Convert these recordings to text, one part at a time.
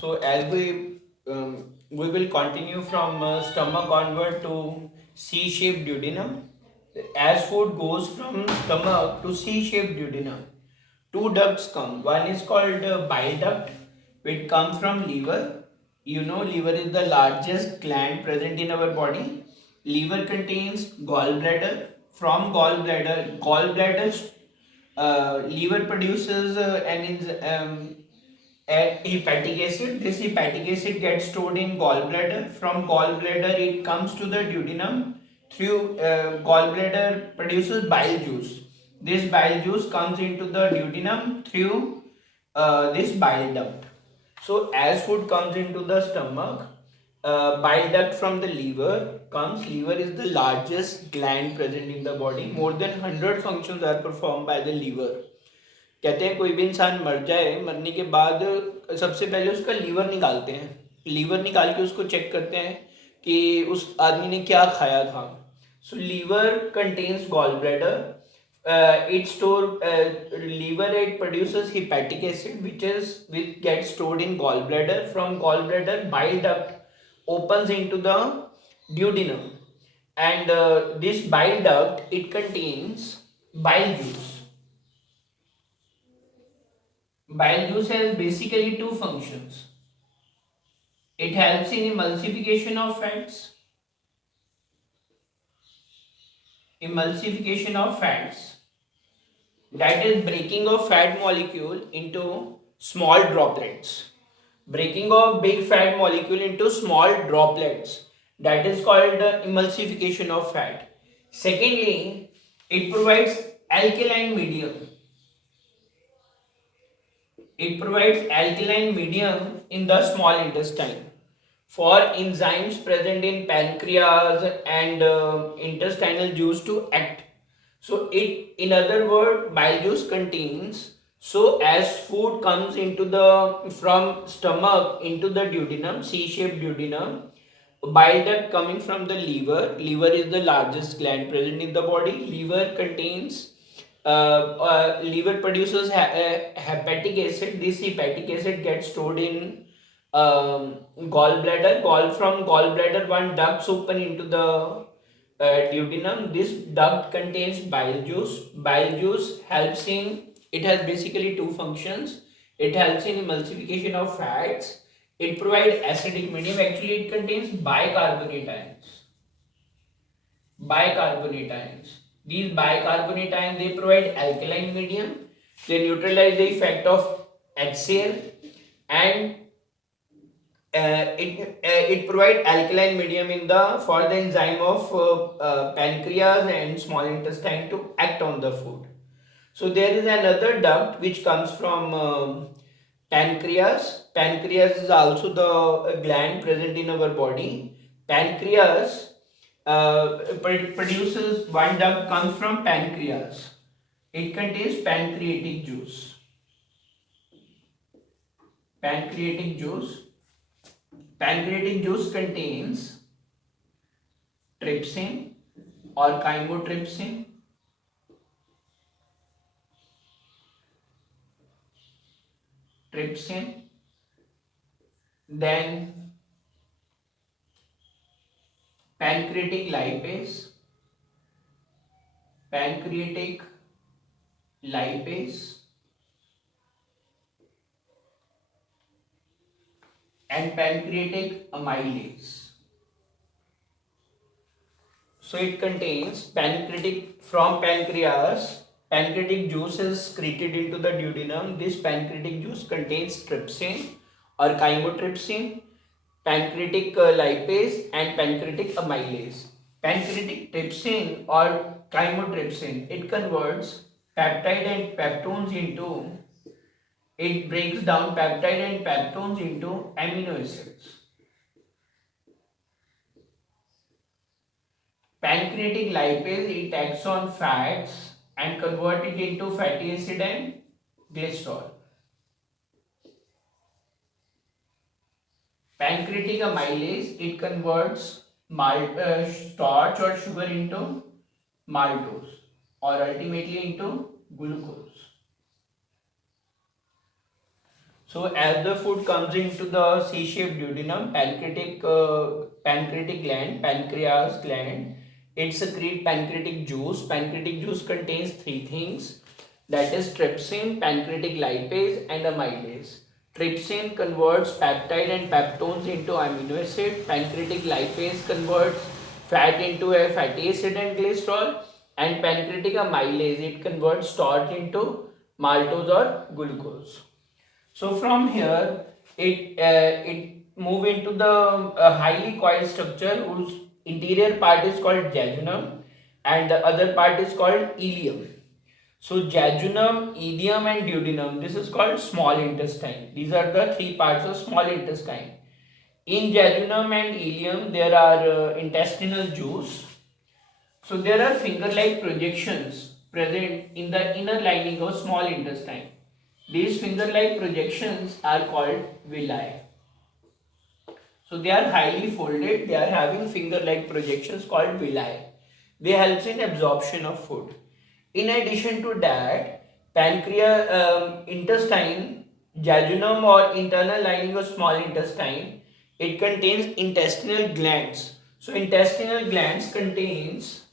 So as we will continue from stomach onward to C-shaped duodenum. As food goes from stomach to C-shaped duodenum, two ducts come. One is called bile duct, which comes from liver. You know, liver is the largest gland present in our body. Liver contains gallbladder. From gallbladder, liver produces hepatic acid. This hepatic acid gets stored in gallbladder. From gallbladder, it comes to the duodenum. Through gallbladder produces bile juice. This bile juice comes into the duodenum through this bile duct. So as food comes into the stomach, bile duct from the liver comes. Liver is the largest gland present in the body. More than 100 functions are performed by the liver. कहते हैं कोई भी इंसान मर जाए, मरने के बाद सबसे पहले उसका लीवर निकालते हैं. लीवर निकाल के उसको चेक करते हैं कि उस आदमी ने क्या खाया था. So liver contains gall bladder. Liver, it produces hepatic acid which gets stored in gallbladder. From gallbladder, bile duct opens into the duodenum, and this bile duct, it contains bile juice. Bile juice has basically two functions. It helps in emulsification of fats. Emulsification of fats, that is breaking of fat molecule into small droplets. Breaking of big fat molecule into small droplets, that is called emulsification of fat. Secondly, it provides alkaline medium. It provides alkaline medium in the small intestine for enzymes present in pancreas and intestinal juice to act. So it, in other words, bile juice contains. So as food comes into the from stomach into the duodenum, C-shaped duodenum, bile duct coming from the liver. Liver is the largest gland present in the body. Liver contains liver produces hepatic acid. This hepatic acid gets stored in gallbladder. From gallbladder, one ducts open into the duodenum. This duct contains bile juice. Bile juice helps in, it has basically two functions. It helps in emulsification of fats. It provides acidic medium. Actually, it contains bicarbonate ions. Bicarbonate ions. These bicarbonate ions, they provide alkaline medium. They neutralize the effect of HCl, and it provides alkaline medium in the for the enzyme of pancreas and small intestine to act on the food. So there is another duct which comes from pancreas. Pancreas is also the gland present in our body. Pancreas produces, one duct comes from pancreas. It contains pancreatic juice. Pancreatic juice. Pancreatic juice contains trypsin or chymotrypsin, then pancreatic lipase, pancreatic lipase, and pancreatic amylase. So it contains pancreatic, from pancreas, pancreatic juice is secreted into the duodenum. This pancreatic juice contains trypsin or chymotrypsin, pancreatic lipase, and pancreatic amylase. Pancreatic trypsin or chymotrypsin, it converts peptide and peptones into, it breaks down peptide and peptones into amino acids. Pancreatic lipase, it acts on fats and convert it into fatty acid and glycerol. Pancreatic amylase, it converts starch or sugar into maltose or ultimately into glucose. So as the food comes into the C-shaped duodenum, pancreatic gland, pancreas gland, it secretes pancreatic juice. Pancreatic juice contains three things, that is trypsin, pancreatic lipase and amylase. Trypsin converts peptide and peptones into amino acid. Pancreatic lipase converts fat into a fatty acid and glycerol. And pancreatic amylase, it converts starch into maltose or glucose. So from here, it move into the highly coiled structure whose interior part is called jejunum and the other part is called ileum. So jejunum, ileum and duodenum, this is called small intestine. These are the three parts of small intestine. In jejunum and ileum, there are intestinal juice. So there are finger-like projections present in the inner lining of small intestine. These finger-like projections are called villi. So they are highly folded. They are having finger-like projections called villi. They help in absorption of food. In addition to that, pancreas, intestine, jejunum or internal lining of small intestine, it contains intestinal glands. So intestinal glands contains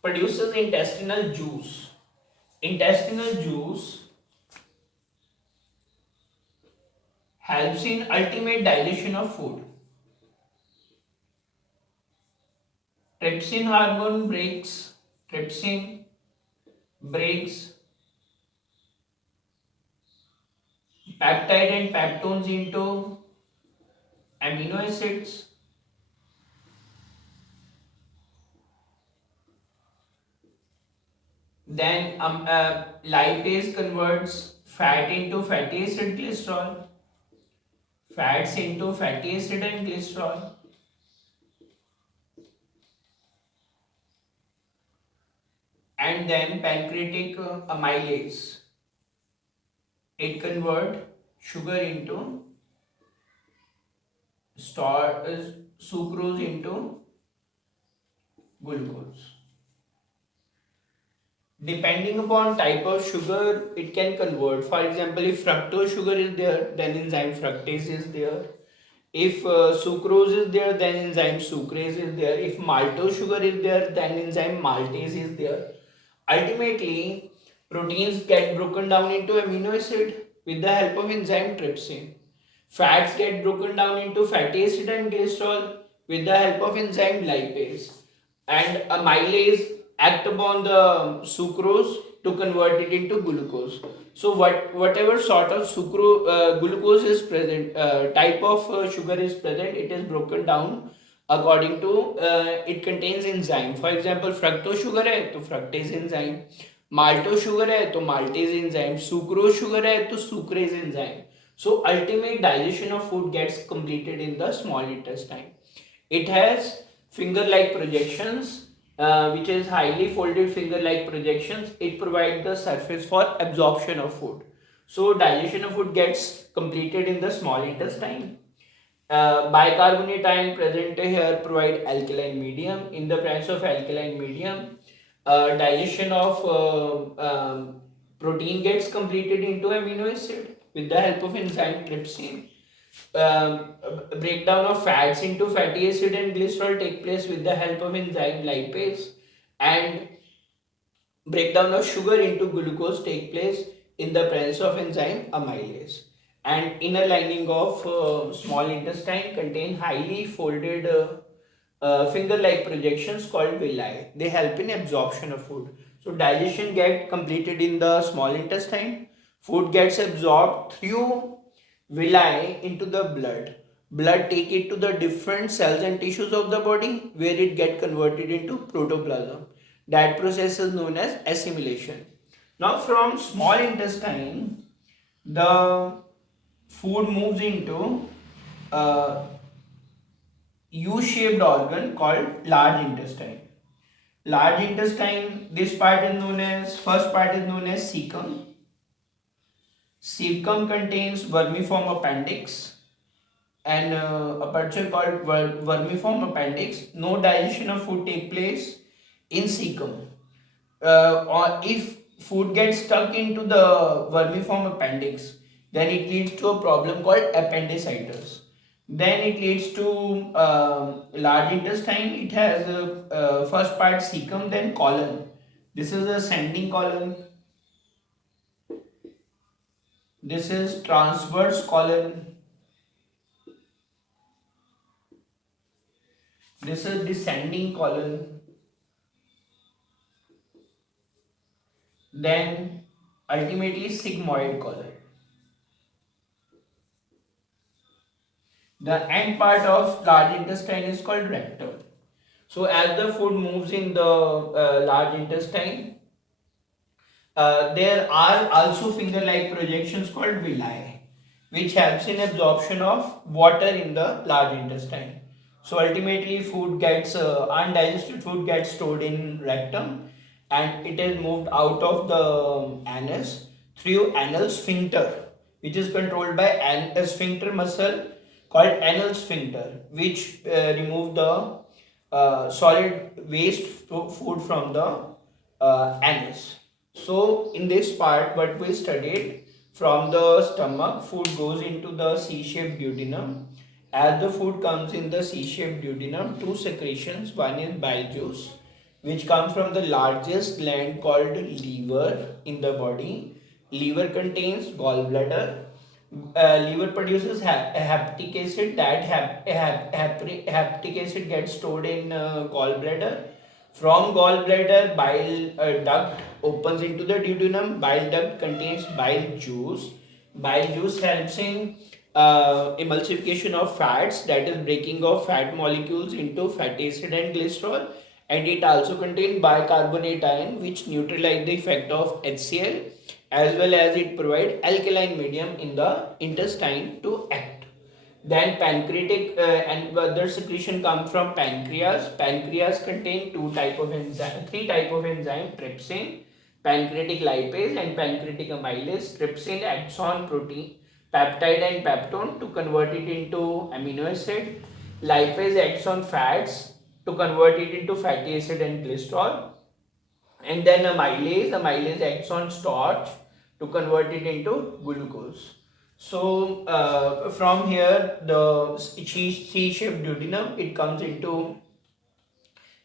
produces intestinal juice. Intestinal juice helps in ultimate digestion of food. Trypsin hormone trypsin breaks peptide and peptones into amino acids. Then lipase converts fat into fatty acid glycerol, fats into fatty acid and glycerol. And then pancreatic amylase, it convert sugar into sucrose into glucose. Depending upon type of sugar, it can convert. For example, if fructose sugar is there, then enzyme fructase is there. If sucrose is there, then enzyme sucrase is there. If maltose sugar is there, then enzyme maltase is there. Ultimately, proteins get broken down into amino acid with the help of enzyme trypsin. Fats get broken down into fatty acid and glycerol with the help of enzyme lipase. And amylase act upon the sucrose to convert it into glucose. So whatever sort of glucose is present, type of sugar is present, it is broken down according to it contains enzyme. For example, fructose sugar है तो fructase enzyme, maltose sugar है तो maltase enzyme, sucrose sugar है तो sucrase enzyme. So ultimate digestion of food gets completed in the small intestine. It has finger-like projections, which is highly folded finger-like projections. It provides the surface for absorption of food. So digestion of food gets completed in the small intestine. Bicarbonate ion present here provide alkaline medium. In the presence of alkaline medium, digestion of protein gets completed into amino acid with the help of enzyme trypsin. Breakdown of fats into fatty acid and glycerol take place with the help of enzyme lipase, and breakdown of sugar into glucose take place in the presence of enzyme amylase. And inner lining of small intestine contain highly folded finger-like projections called villi. They help in absorption of food. So digestion gets completed in the small intestine. Food gets absorbed through villi into the blood. Blood take it to the different cells and tissues of the body where it get converted into protoplasm. That process is known as assimilation. Now from small intestine, the food moves into a U-shaped organ called large intestine. Large intestine, this part is known as, first part is known as cecum. Cecum contains vermiform appendix and a partial called vermiform appendix. No digestion of food take place in cecum. or if food gets stuck into the vermiform appendix, then it leads to a problem called appendicitis. Then it leads to large intestine. It has first part cecum, then colon. This is ascending colon. This is transverse colon. This is descending colon. Then ultimately sigmoid colon. The end part of large intestine is called rectum. So as the food moves in the large intestine, there are also finger-like projections called villi, which helps in absorption of water in the large intestine. So ultimately, food gets undigested food gets stored in rectum, and it is moved out of the anus through anal sphincter, which is controlled by a sphincter muscle called anal sphincter, which remove the solid waste food from the anus. So in this part, what we studied, from the stomach, food goes into the C-shaped duodenum. As the food comes in the C-shaped duodenum, two secretions. One is bile juice, which comes from the largest gland called liver in the body. Liver contains gallbladder. Liver produces hepatic acid. That hepatic acid gets stored in gallbladder. From gallbladder, bile duct opens into the duodenum. Bile duct contains bile juice. Bile juice helps in emulsification of fats, that is breaking of fat molecules into fatty acid and glycerol, and it also contains bicarbonate ion, which neutralize the effect of HCl, as well as it provide alkaline medium in the intestine to act. Then pancreatic and other secretion come from pancreas. Pancreas contain three type of enzyme: trypsin, pancreatic lipase, and pancreatic amylase. Trypsin acts on protein, peptide, and peptone to convert it into amino acid. Lipase acts on fats to convert it into fatty acid and glycerol. And then amylase acts on starch to convert it into glucose. So from here, the C-shaped duodenum, it comes into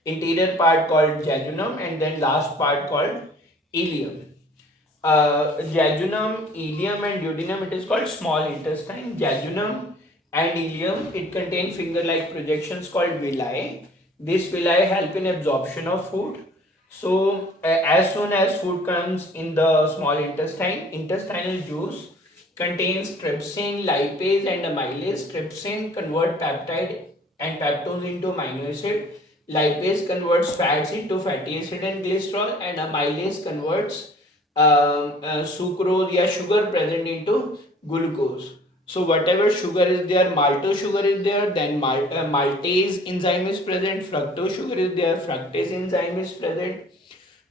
interior part called jejunum, and then last part called ileum. Jejunum, ileum, and duodenum, it is called small intestine. Jejunum and ileum, it contain finger-like projections called villi. This villi help in absorption of food. So as soon as food comes in the small intestine, intestinal juice contains trypsin, lipase, and amylase. Trypsin convert peptide and peptones into amino acid. Lipase converts fats into fatty acid and glycerol, and amylase converts sucrose or sugar present into glucose. So whatever sugar is there, maltose sugar is there, then maltase enzyme is present, fructose sugar is there, fructase enzyme is present.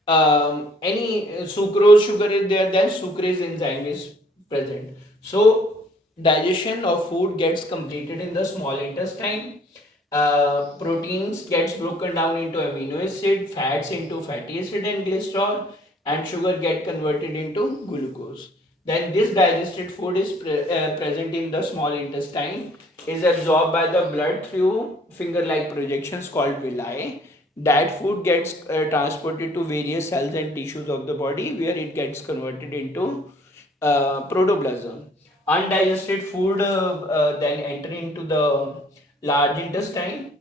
Any sucrose sugar is there, then sucrase enzyme is present. So digestion of food gets completed in the small intestine. Proteins gets broken down into amino acid, fats into fatty acid and glycerol, and sugar get converted into glucose. Then this digested food is present in the small intestine, is absorbed by the blood through finger-like projections called villi. That food gets transported to various cells and tissues of the body, where it gets converted into protoplasm. Undigested food then enter into the large intestine.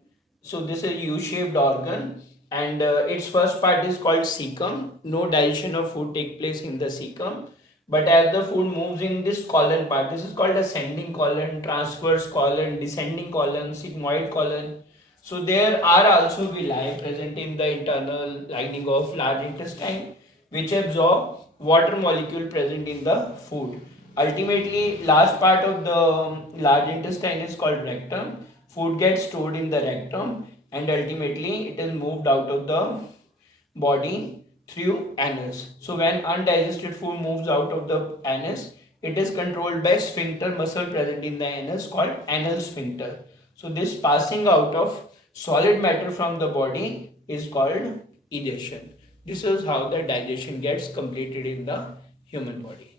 So this is a U-shaped organ, and its first part is called cecum. No digestion of food take place in the cecum, but as the food moves in this colon part, this is called ascending colon, transverse colon, descending colon, sigmoid colon. So there are also villi present in the internal lining of large intestine, which absorb water molecule present in the food. Ultimately, last part of the large intestine is called rectum. Food gets stored in the rectum, and ultimately it is moved out of the body through anus. So when undigested food moves out of the anus, it is controlled by sphincter muscle present in the anus called anal sphincter. So this passing out of solid matter from the body is called egestion. This is how the digestion gets completed in the human body.